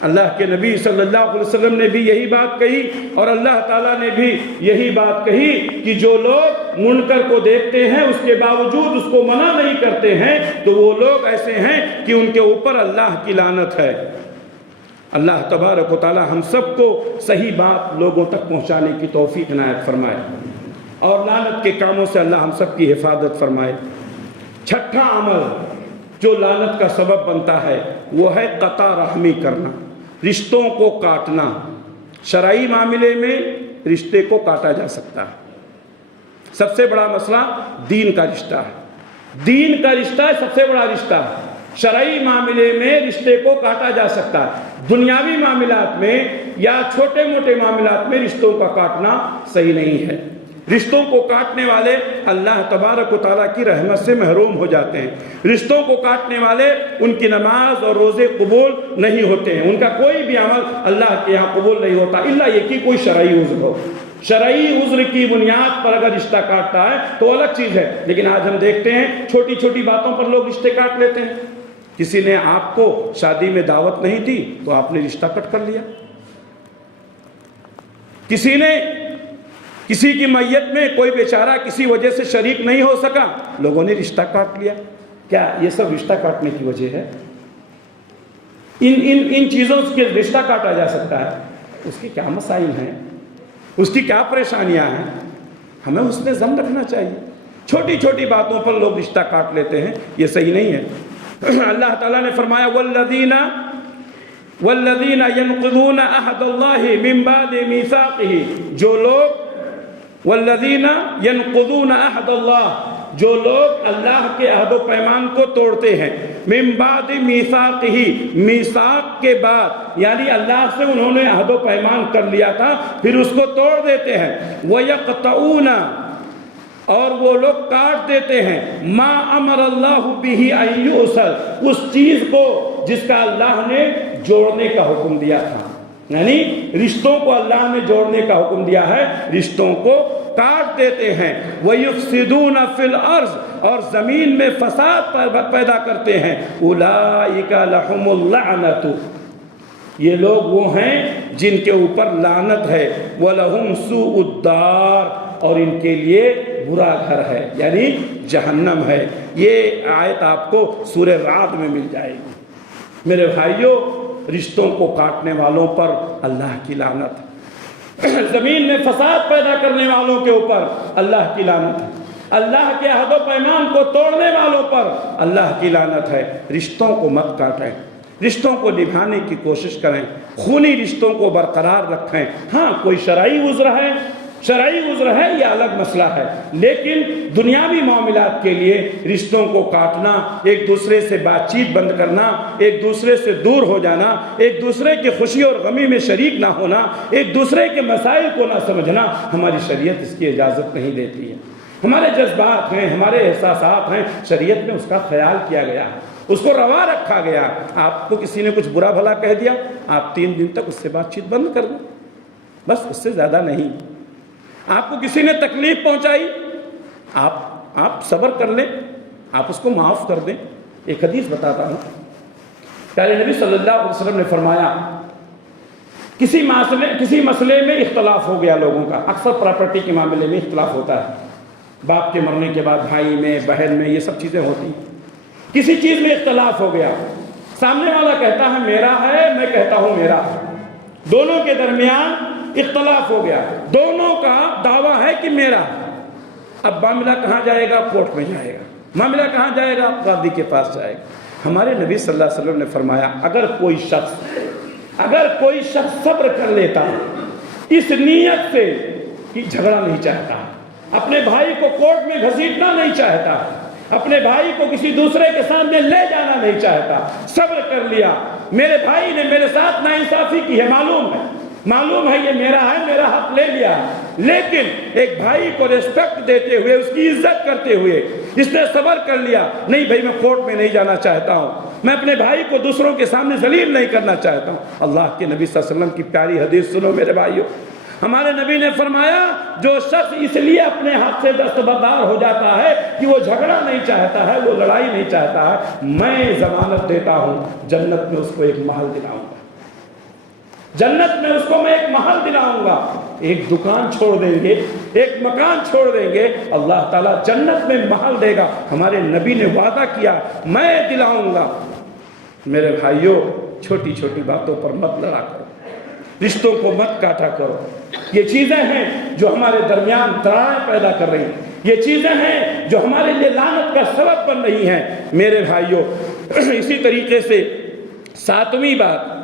اللہ کے نبی صلی اللہ علیہ وسلم نے بھی یہی بات کہی اور اللہ تعالیٰ نے بھی یہی بات کہی کہ جو لوگ منکر کو دیکھتے ہیں اس کے باوجود اس کو منع نہیں کرتے ہیں تو وہ لوگ ایسے ہیں کہ ان کے اوپر اللہ کی لعنت ہے۔ اللہ تبارک و تعالی ہم سب کو صحیح بات لوگوں تک پہنچانے کی توفیق عنایت فرمائے اور لعنت کے کاموں سے اللہ ہم سب کی حفاظت فرمائے۔ چھٹا عمل جو لعنت کا سبب بنتا ہے وہ ہے قطع رحمی کرنا، رشتوں کو کاٹنا۔ شرعی معاملے میں رشتے کو کاٹا جا سکتا ہے۔ سب سے بڑا مسئلہ دین کا رشتہ ہے، دین کا رشتہ سب سے بڑا رشتہ ہے۔ شرعی معاملے میں رشتے کو کاٹا جا سکتا ہے، دنیاوی معاملات میں یا چھوٹے موٹے معاملات میں رشتوں کا کاٹنا صحیح نہیں ہے۔ رشتوں کو کاٹنے والے اللہ تبارک و تعالیٰ کی رحمت سے محروم ہو جاتے ہیں۔ رشتوں کو کاٹنے والے ان کی نماز اور روزے قبول نہیں ہوتے ہیں، ان کا کوئی بھی عمل اللہ کے یہاں قبول نہیں ہوتا الا یہ کہ کوئی شرعی عذر ہو۔ شرعی عذر کی بنیاد پر اگر رشتہ کاٹتا ہے تو الگ چیز ہے، لیکن آج ہم دیکھتے ہیں چھوٹی چھوٹی باتوں پر لوگ رشتے کاٹ لیتے ہیں۔ کسی نے آپ کو شادی میں دعوت نہیں دی تو آپ نے رشتہ کٹ کر لیا، کسی نے کسی کی میت میں کوئی بیچارہ کسی وجہ سے شریک نہیں ہو سکا، لوگوں نے رشتہ کاٹ لیا۔ کیا یہ سب رشتہ کاٹنے کی وجہ ہے؟ ان چیزوں سے رشتہ کاٹا جا سکتا ہے، اس کے کیا مسائل ہیں، اس کی کیا پریشانیاں ہیں، ہمیں حسن ظن رکھنا چاہیے۔ چھوٹی چھوٹی باتوں پر لوگ رشتہ کاٹ لیتے ہیں، یہ صحیح نہیں ہے۔ اللہ تعالیٰ نے فرمایا والذین ینقضون عہد اللہ من بعد میثاقہ، جو لوگ والذین ینقضون عہد اللہ، جو لوگ اللہ کے عہد و پیمان کو توڑتے ہیں، من بعد میثاقہ، میثاق کے بعد، یعنی اللہ سے انہوں نے عہد و پیمان کر لیا تھا پھر اس کو توڑ دیتے ہیں، وَيَقْطَعُونَ، اور وہ لوگ کاٹ دیتے ہیں، ما امر اللہ بہ ان یوصل، اس چیز کو جس کا اللہ نے جوڑنے کا حکم دیا تھا، یعنی رشتوں کو اللہ نے جوڑنے کا حکم دیا ہے، رشتوں کو کاٹ دیتے ہیں، وَيُفْسِدُونَ فِي الْأَرْضِ اور زمین میں فساد پیدا کرتے ہیں، أُولَئِكَ لَهُمُ اللَّعْنَةُ یہ لوگ وہ ہیں جن کے اوپر لعنت ہے، وَلَهُمْ سُوءُ الدَّارِ اور ان کے لیے برا گھر ہے، یعنی جہنم ہے۔ یہ آیت آپ کو سورہ رعد میں مل جائے گی۔ میرے بھائیوں، رشتوں کو کاٹنے والوں پر اللہ کی لعنت ہے، زمین میں فساد پیدا کرنے والوں کے اوپر اللہ کی لعنت ہے، اللہ کے عہد و پیمان کو توڑنے والوں پر اللہ کی لعنت ہے۔ رشتوں کو مت کاٹیں، رشتوں کو نبھانے کی کوشش کریں، خونی رشتوں کو برقرار رکھیں۔ ہاں کوئی شرعی عذر ہے، شرعی عذر ہے، یہ الگ مسئلہ ہے، لیکن دنیاوی معاملات کے لیے رشتوں کو کاٹنا، ایک دوسرے سے بات چیت بند کرنا، ایک دوسرے سے دور ہو جانا، ایک دوسرے کی خوشی اور غمی میں شریک نہ ہونا، ایک دوسرے کے مسائل کو نہ سمجھنا، ہماری شریعت اس کی اجازت نہیں دیتی ہے۔ ہمارے جذبات ہیں، ہمارے احساسات ہیں، شریعت میں اس کا خیال کیا گیا، اس کو روا رکھا گیا۔ آپ کو کسی نے کچھ برا بھلا کہہ دیا، آپ 3 دن تک اس سے بات چیت بند کر دیں، بس اس سے زیادہ نہیں۔ آپ کو کسی نے تکلیف پہنچائی، آپ صبر کر لیں، آپ اس کو معاف کر دیں۔ ایک حدیث بتاتا ہوں، پیارے نبی صلی اللہ علیہ وسلم نے فرمایا، کسی مسئلے میں اختلاف ہو گیا لوگوں کا، اکثر پراپرٹی کے معاملے میں اختلاف ہوتا ہے، باپ کے مرنے کے بعد بھائی میں، بہن میں، یہ سب چیزیں ہوتی ہیں۔ کسی چیز میں اختلاف ہو گیا، سامنے والا کہتا ہے میرا ہے، میں کہتا ہوں میرا ہے، دونوں کے درمیان اختلاف ہو گیا، دونوں کا دعویٰ ہے کہ میرا ہے۔ اب معاملہ کہاں جائے گا؟ کورٹ میں جائے گا۔ معاملہ کہاں جائے گا؟ قاضی کے پاس جائے گا۔ ہمارے نبی صلی اللہ علیہ وسلم نے فرمایا، اگر کوئی شخص صبر کر لیتا اس نیت سے کہ جھگڑا نہیں چاہتا، اپنے بھائی کو کورٹ میں گھسیٹنا نہیں چاہتا، اپنے بھائی کو کسی دوسرے کے سامنے لے جانا نہیں چاہتا، صبر کر لیا، میرے بھائی نے میرے ساتھ ناانصافی کی ہے، معلوم ہے یہ میرا ہے، میرا حق لے لیا، لیکن ایک بھائی کو ریسپیکٹ دیتے ہوئے، اس کی عزت کرتے ہوئے اس نے صبر کر لیا، نہیں بھائی میں کورٹ میں نہیں جانا چاہتا ہوں، میں اپنے بھائی کو دوسروں کے سامنے ذلیل نہیں کرنا چاہتا ہوں۔ اللہ کے نبی صلی اللہ علیہ وسلم کی پیاری حدیث سنو میرے بھائیوں، ہمارے نبی نے فرمایا، جو شخص اس لیے اپنے ہاتھ سے دستبردار ہو جاتا ہے کہ وہ جھگڑا نہیں چاہتا ہے، وہ لڑائی نہیں چاہتا ہے، میں ضمانت دیتا ہوں جنت میں اس کو ایک محل دلاؤں گا، جنت میں اس کو میں ایک محل دلاؤں گا۔ ایک دکان چھوڑ دیں گے، ایک مکان چھوڑ دیں گے، اللہ تعالیٰ جنت میں محل دے گا۔ ہمارے نبی نے وعدہ کیا، میں دلاؤں گا۔ میرے بھائیوں، چھوٹی چھوٹی باتوں پر مت لڑا کرو، رشتوں کو مت کاٹا کرو۔ یہ چیزیں ہیں جو ہمارے درمیان دراڑیں پیدا کر رہی ہیں، یہ چیزیں ہیں جو ہمارے لیے لعنت کا سبب بن رہی ہیں۔ میرے بھائیوں، اسی طریقے سے 7ویں بات،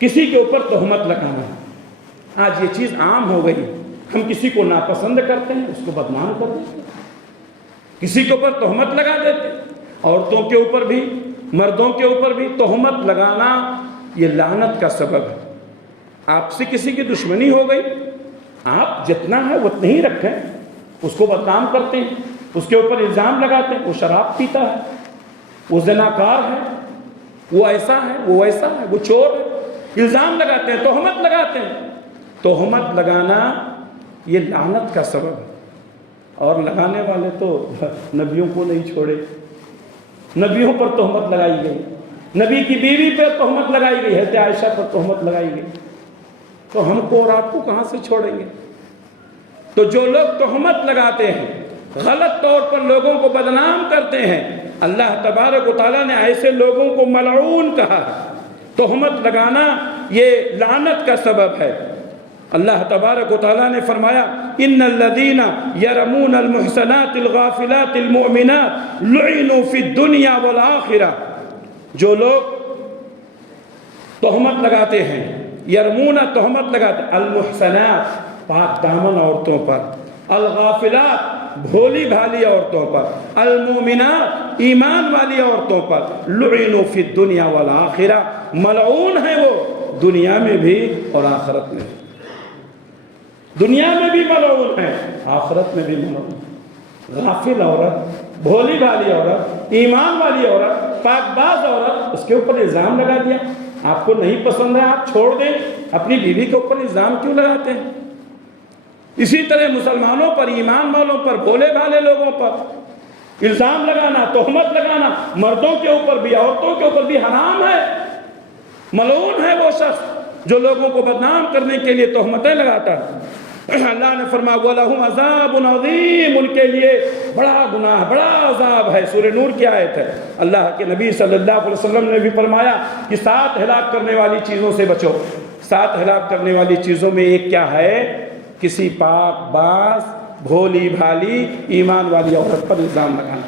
کسی کے اوپر تہمت لگانا۔ آج یہ چیز عام ہو گئی، ہم کسی کو ناپسند کرتے ہیں، اس کو بدنام کر دیتے ہیں، کسی کے اوپر تہمت لگا دیتے ہیں۔ عورتوں کے اوپر بھی، مردوں کے اوپر بھی تہمت لگانا یہ لعنت کا سبب ہے۔ آپ سے کسی کی دشمنی ہو گئی، آپ جتنا ہے اتنا ہی رکھیں، اس کو بدنام کرتے ہیں، اس کے اوپر الزام لگاتے ہیں، وہ شراب پیتا ہے، وہ زناکار ہے، وہ ایسا ہے، وہ ویسا ہے، وہ چور ہے، الزام لگاتے ہیں، تہمت لگاتے ہیں۔ تہمت لگانا یہ لعنت کا سبب ہے، اور لگانے والے تو نبیوں کو نہیں چھوڑے، نبیوں پر تہمت لگائی گئی، نبی کی بیوی پر تہمت لگائی گئی، حضرت عائشہ پر تہمت لگائی گئی، تو ہم کو اور آپ کو کہاں سے چھوڑیں گے؟ تو جو لوگ تہمت لگاتے ہیں، غلط طور پر لوگوں کو بدنام کرتے ہیں، اللہ تبارک و تعالیٰ نے ایسے لوگوں کو ملعون کہا ہے۔ تہمت لگانا یہ لعنت کا سبب ہے۔ اللہ تبارک و تعالیٰ نے فرمایا، ان الذین یرمون المحصنات الغافلات المؤمنات لعنوا فی الدنیا والآخرہ، جو لوگ تہمت لگاتے ہیں، یرمون تہمت لگاتے ہیں، المحصنات پاک دامن عورتوں پر، الغافلات بھولی بھالی عورتوں پر، المؤمنات ایمان والی عورتوں پر، لعنوا فی الدنیا والآخرہ، ملعون ہیں وہ دنیا میں بھی اور آخرت میں بھی، دنیا میں بھی ملعون ہیں، آخرت میں بھی ملعون۔ غافل عورت، بھولی بھالی عورت، ایمان والی عورت، پاک باز عورت، اس کے اوپر الزام لگا دیا، آپ کو نہیں پسند ہے آپ چھوڑ دیں، اپنی بیوی کے اوپر الزام کیوں لگاتے ہیں؟ اسی طرح مسلمانوں پر، ایمان والوں پر، بھولے بھالے لوگوں پر الزام لگانا، تہمت لگانا، مردوں کے اوپر بھی عورتوں کے اوپر بھی حرام ہے۔ ملعون ہے وہ شخص جو لوگوں کو بدنام کرنے کے لیے تہمتیں لگاتا ہے۔ اللہ نے فرمایا وَلَهُمْ عَذَابٌ عَظِيمٌ، ان کے لیے بڑا گناہ، بڑا عذاب ہے۔ سورہ نور کی آیت ہے۔ اللہ کے نبی صلی اللہ علیہ وسلم نے بھی فرمایا کہ 7 ہلاک کرنے والی چیزوں سے بچو۔ 7 ہلاک کرنے والی چیزوں میں ایک کیا ہے؟ کسی پاک باز، بھولی بھالی، ایمان والی عورت پر الزام لگانا،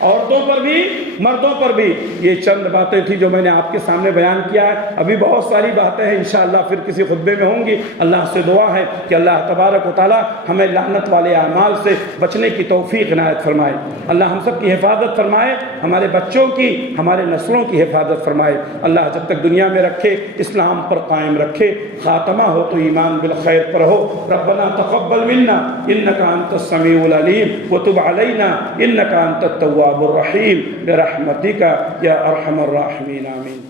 عورتوں پر بھی مردوں پر بھی۔ یہ چند باتیں تھی جو میں نے آپ کے سامنے بیان کیا ہے۔ ابھی بہت ساری باتیں ہیں، انشاءاللہ پھر کسی خطبے میں ہوں گی۔ اللہ سے دعا ہے کہ اللہ تبارک و تعالی ہمیں لعنت والے اعمال سے بچنے کی توفیق عنایت فرمائے۔ اللہ ہم سب کی حفاظت فرمائے، ہمارے بچوں کی، ہمارے نسلوں کی حفاظت فرمائے۔ اللہ جب تک دنیا میں رکھے اسلام پر قائم رکھے، خاتمہ ہو تو ایمان بالخیر پر ہو۔ ربنا تقبل منا انک انت السمیع العلیم وتب علینا انک انت التواب الرحیم برحمتک یا ارحم الراحمین، آمین۔